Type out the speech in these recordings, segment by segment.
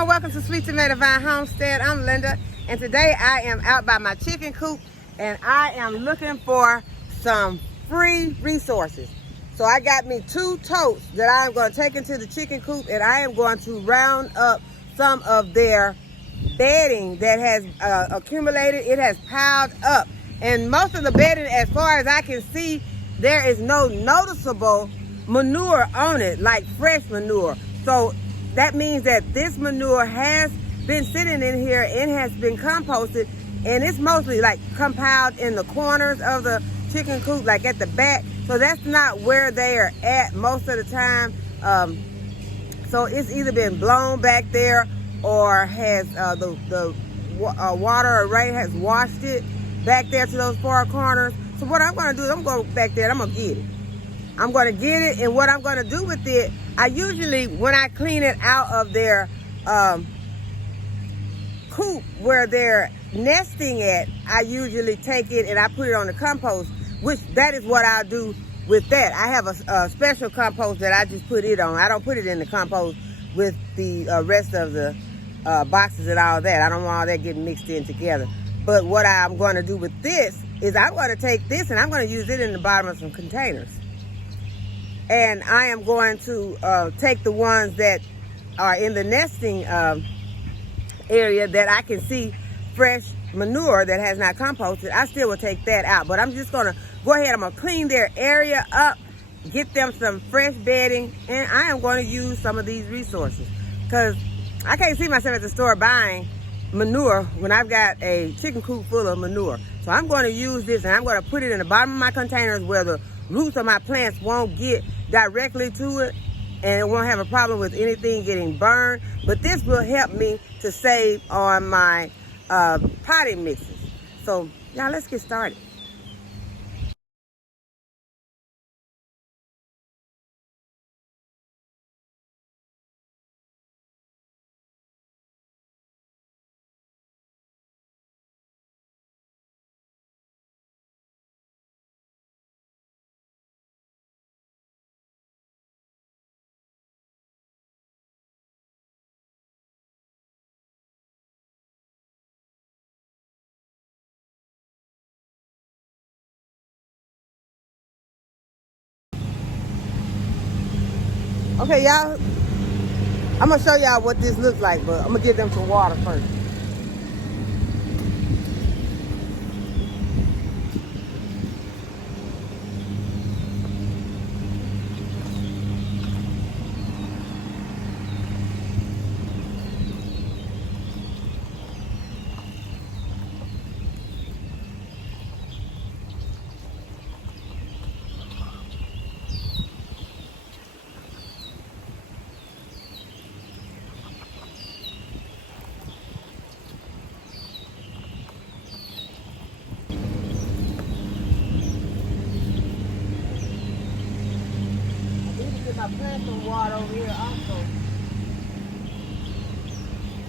and welcome to Sweet Tomato Vine Homestead. I'm Linda, and today I am out by my chicken coop, and I am looking for some free resources. So I got me 2 totes that I am going to take into the chicken coop, and I am going to round up some of their bedding that has accumulated. It has piled up, and most of the bedding, as far as I can see, there is no noticeable manure on it, like fresh manure. So that means that this manure has been sitting in here and has been composted, and it's mostly like compiled in the corners of the chicken coop, like at the back. So that's not where they are at most of the time. So it's either been blown back there, or has the water or rain has washed it back there to those far corners. So what I'm going to do is I'm going to go back there and I'm going to get it. I'm going to get it, and what I'm going to do with it, I usually, when I clean it out of their coop where they're nesting at, I usually take it and I put it on the compost, which that is what I'll do with that. I have a special compost that I just put it on. I don't put it in the compost with the rest of the boxes and all that. I don't want all that getting mixed in together. But what I'm going to do with this is I'm going to take this and I'm going to use it in the bottom of some containers. And I am going to take the ones that are in the nesting area that I can see fresh manure that has not composted. I still will take that out, but I'm just gonna go ahead. I'm gonna clean their area up, get them some fresh bedding, and I am going to use some of these resources because I can't see myself at the store buying manure when I've got a chicken coop full of manure. So I'm going to use this, and I'm going to put it in the bottom of my containers where the roots of my plants won't get directly to it, and it won't have a problem with anything getting burned. But this will help me to save on my potting mixes. So now let's get started. Okay, y'all, I'm gonna show y'all what this looks like, but I'm gonna give them some water first. My plants some water over here also.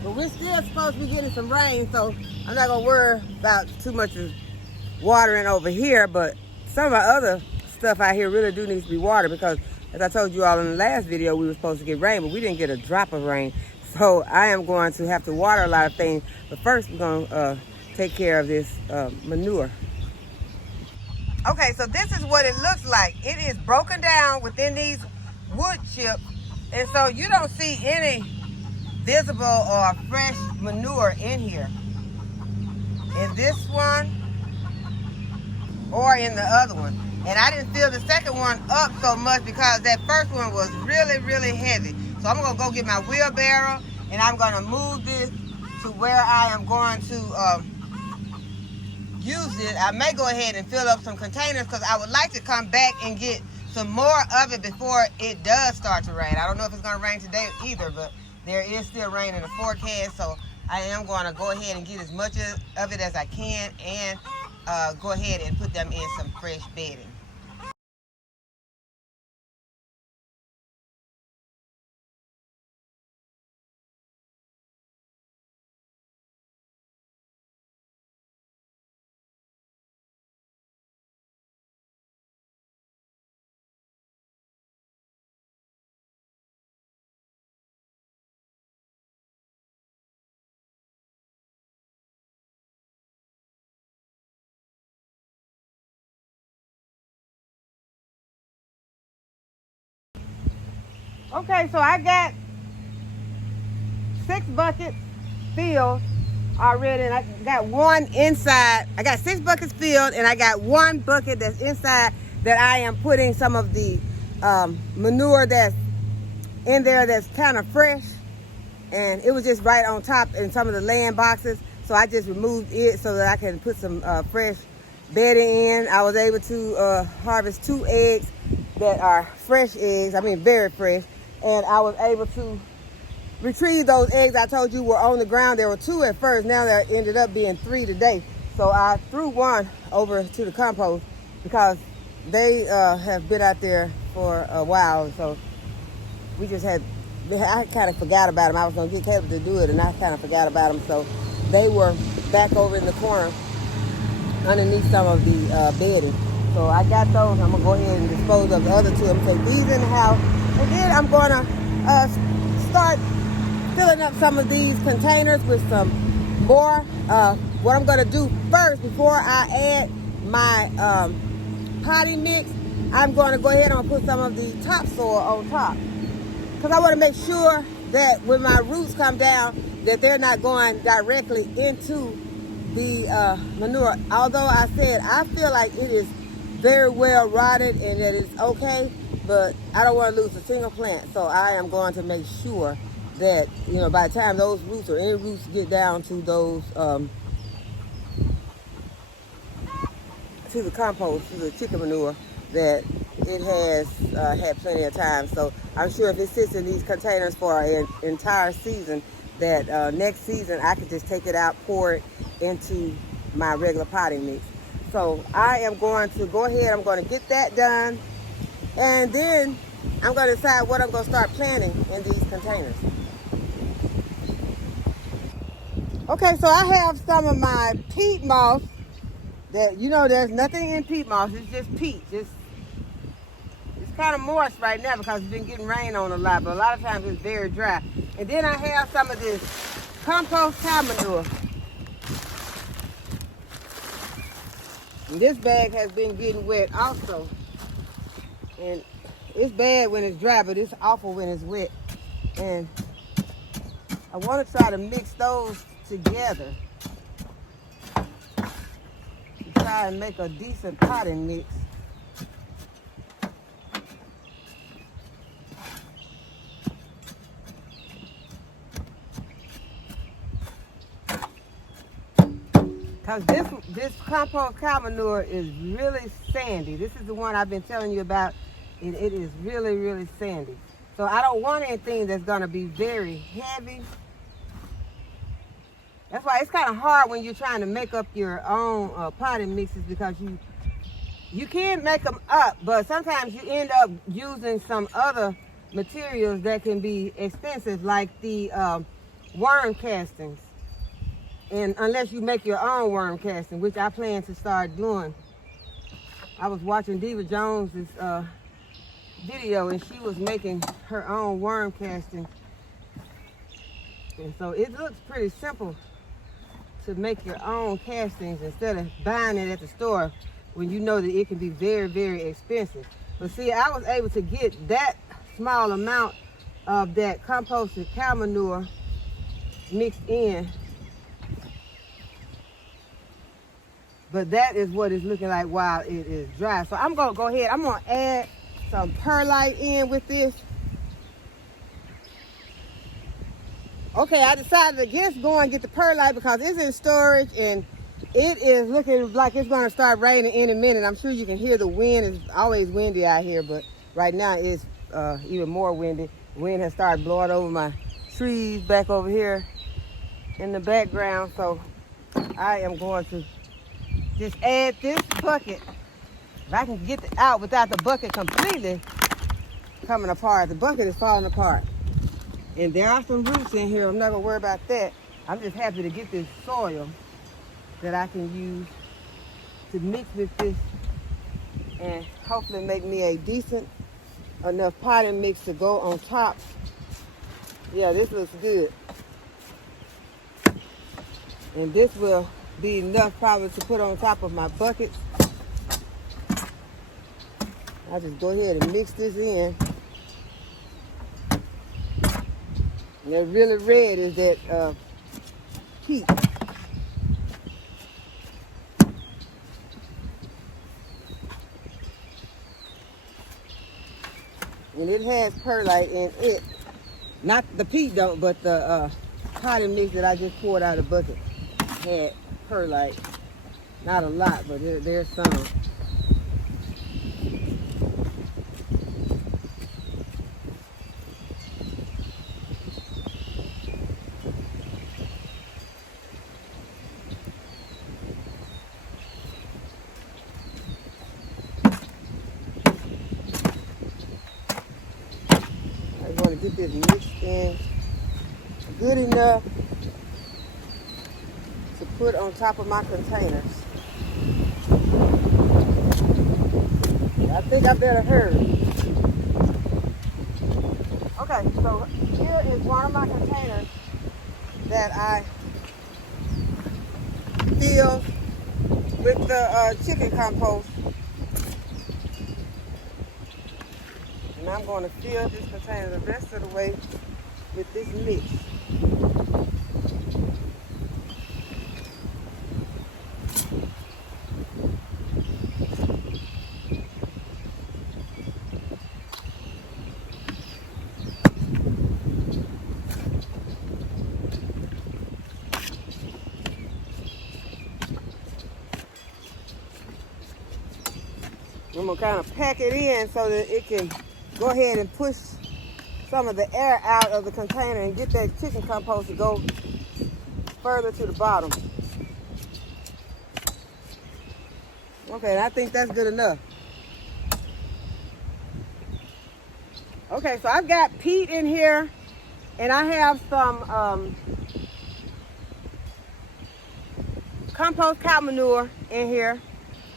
But we're still supposed to be getting some rain, so I'm not gonna worry about too much of watering over here. But some of my other stuff out here really do need to be watered because, as I told you all in the last video, we were supposed to get rain, but we didn't get a drop of rain. So I am going to have to water a lot of things. But first, we're gonna take care of this manure. Okay, so this is what it looks like. It is broken down within these wood chips, and so you don't see any visible or fresh manure in here. In this one or in the other one. And I didn't fill the second one up so much because that first one was really, really heavy. So I'm gonna go get my wheelbarrow and I'm gonna move this to where I am going to use it. I may go ahead and fill up some containers because I would like to come back and get some more of it before it does start to rain. I don't know if it's going to rain today either, but there is still rain in the forecast, so I am going to go ahead and get as much of it as I can and go ahead and put them in some fresh bedding. Okay, so I got 6 buckets filled already, and I got one inside. I got 6 buckets filled, and I got 1 bucket that's inside that I am putting some of the manure that's in there that's kind of fresh, and it was just right on top in some of the land boxes, so I just removed it so that I can put some fresh bedding in. I was able to harvest 2 eggs that are fresh eggs, I mean very fresh, and I was able to retrieve those eggs I told you were on the ground. There were 2 at first, now there ended up being 3 today. So I threw 1 over to the compost because they have been out there for a while. So we just had, I kind of forgot about them. I was going to get Caleb to do it, and I kind of forgot about them. So they were back over in the corner underneath some of the bedding. So I got those. I'm going to go ahead and dispose of the other 2. I'm going to take these in the house, and then I'm going to start filling up some of these containers with some more. What I'm going to do first, before I add my potting mix, I'm going to go ahead and put some of the topsoil on top, because I want to make sure that when my roots come down that they're not going directly into the manure. Although I said I feel like it is very well rotted and that it's okay, but I don't want to lose a single plant, so I am going to make sure that, you know, by the time those roots or any roots get down to those to the compost, to the chicken manure, that it has had plenty of time. So I'm sure if it sits in these containers for an entire season, that next season I could just take it out, pour it into my regular potting mix. So I am going to go ahead, I'm going to get that done, and then I'm going to decide what I'm going to start planting in these containers. Okay, so I have some of my peat moss that, you know, there's nothing in peat moss, it's just peat. It's kind of moist right now because it's been getting rain on a lot, but a lot of times it's very dry. And then I have some of this compost cow manure. And this bag has been getting wet also. And it's bad when it's dry, but it's awful when it's wet. And I want to try to mix those together to try and make a decent potting mix. Because this compost cow manure is really sandy. This is the one I've been telling you about. It is really, really sandy. So I don't want anything that's going to be very heavy. That's why it's kind of hard when you're trying to make up your own potting mixes, because you can make them up, but sometimes you end up using some other materials that can be expensive, like the worm castings. And unless you make your own worm casting, which I plan to start doing. I was watching Diva Jones's video, and she was making her own worm casting. And so it looks pretty simple to make your own castings instead of buying it at the store when you know that it can be very, very expensive. But see, I was able to get that small amount of that composted cow manure mixed in. But that is what it's looking like while it is dry. So I'm gonna go ahead, I'm gonna add some perlite in with this. Okay, I decided to just go and get the perlite because it's in storage and it is looking like it's gonna start raining in a minute. I'm sure you can hear the wind. It's always windy out here, but right now it's even more windy. Wind has started blowing over my trees back over here in the background. So I am going to just add this bucket. If I can get it out without the bucket completely coming apart. The bucket is falling apart. And there are some roots in here. I'm not gonna worry about that. I'm just happy to get this soil that I can use to mix with this and hopefully make me a decent enough potting mix to go on top. Yeah, this looks good. And this will be enough probably to put on top of my buckets. I'll just go ahead and mix this in. And that really red is that peat. And it has perlite in it. Not the peat don't, but the potting mix that I just poured out of the bucket had perlite. Not a lot, but there's some. I want to get this mixed in good enough to put on top of my containers. I think I better hurry. Okay, so here is one of my containers that I fill with the chicken compost. And I'm going to fill this container the rest of the way with this mix. I'm going to kind of pack it in so that it can go ahead and push some of the air out of the container and get that chicken compost to go further to the bottom. Okay, I think that's good enough. Okay, so I've got peat in here, and I have some compost cow manure in here.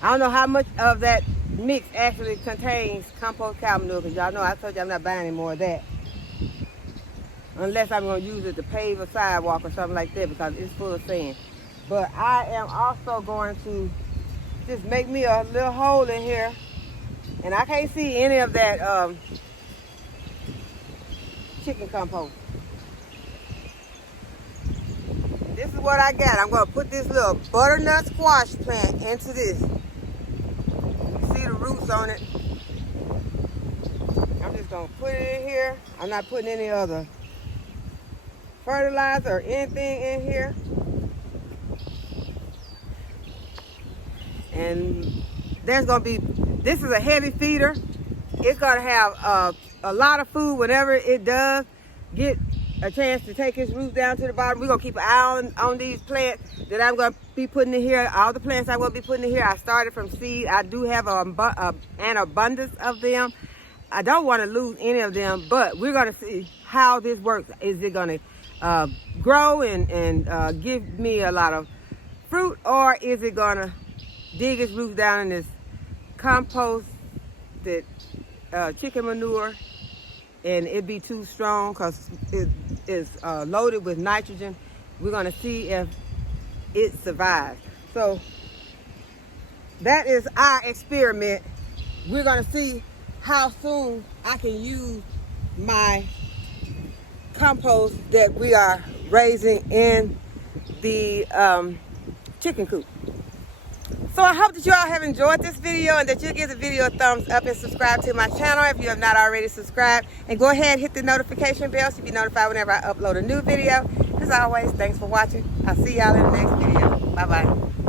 I don't know how much of that mix actually contains compost cow manure, because y'all know I told you I'm not buying any more of that. Unless I'm going to use it to pave a sidewalk or something like that, because it's full of sand. But I am also going to just make me a little hole in here. And I can't see any of that chicken compost. This is what I got. I'm going to put this little butternut squash plant into this. See the roots on it. I'm just going to put it in here. I'm not putting any other fertilizer or anything in here. And there's going to be, this is a heavy feeder. It's going to have a lot of food whenever it does get a chance to take its roots down to the bottom. We're going to keep an eye on these plants that I'm going to be putting in here. All the plants I'm going to be putting in here, I started from seed. I do have an abundance of them. I don't want to lose any of them, but we're going to see how this works. Is it going to grow and give me a lot of fruit, or is it going to dig its roots down in this compost, that chicken manure, and it be too strong because it is loaded with nitrogen? We're going to see if it survives. So that is our experiment. We're going to see how soon I can use my compost that we are raising in the chicken coop. So I hope that you all have enjoyed this video, and that you'll give the video a thumbs up and subscribe to my channel if you have not already subscribed. And go ahead and hit the notification bell so you'll be notified whenever I upload a new video. As always, thanks for watching. I'll see y'all in the next video. Bye-bye.